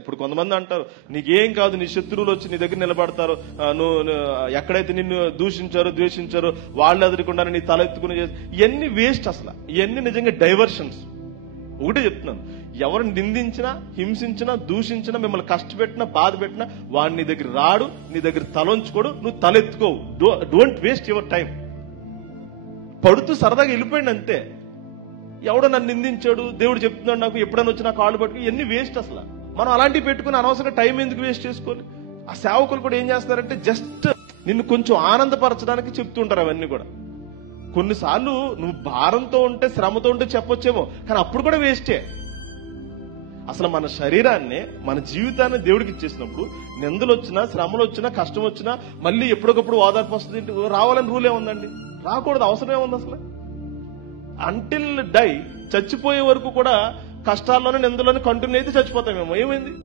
ఇప్పుడు కొంతమంది అంటారు, నీకేం కాదు, నీ శత్రువులు వచ్చి నీ దగ్గర నిలబడతారు, నువ్వు ఎక్కడైతే నిన్ను దూషించారో ద్వేషించారో వాళ్ళు ఎదురకుండా నీ తల ఎత్తుకుని ఇవన్నీ వేస్ట్. అసలు ఇవన్నీ నిజంగా డైవర్షన్స్. ఒకటే చెప్తున్నాను, ఎవరు నిందించినా, హింసించినా, దూషించినా, మిమ్మల్ని కష్టపెట్టినా, బాధ పెట్టినా వాడిని నీ దగ్గర రాడు, నీ దగ్గర తలొంచుకోడు, నువ్వు తలెత్తుకోవు. Don't waste your time. పడుతూ సరదాగా వెళ్ళిపోయింది అంతే. ఎవడో నన్ను నిందించాడు, దేవుడు చెప్తున్నాడు నాకు, ఎప్పుడైనా వచ్చి నా కాళ్ళు పట్టుకుని, ఇవన్నీ వేస్ట్. అసలు మనం అలాంటివి పెట్టుకుని అనవసరంగా టైం ఎందుకు వేస్ట్ చేసుకోవాలి? ఆ సేవకులు కూడా ఏం చేస్తారంటే జస్ట్ నిన్ను కొంచెం ఆనందపరచడానికి చెప్తుంటారు అవన్నీ కూడా. కొన్నిసార్లు నువ్వు భారంతో ఉంటే, శ్రమతో ఉంటే చెప్పొచ్చేమో, కానీ అప్పుడు కూడా వేస్టే. అసలు మన శరీరాన్ని, మన జీవితాన్ని దేవుడికి ఇచ్చేసినప్పుడు నిందలు వచ్చినా, శ్రమలు వచ్చినా, కష్టం వచ్చినా మళ్ళీ ఎప్పటికప్పుడు ఓదార్పు వస్తుంది రావాలని రూల్ ఏముందండి? రాకూడదు. అవసరం ఏముంది అసలు? అంటిల్ డై, చచ్చిపోయే వరకు కూడా కష్టాల్లోనే నిందలోనే కంటిన్యూ అయితే చచ్చిపోతామేమో. ఏమైంది?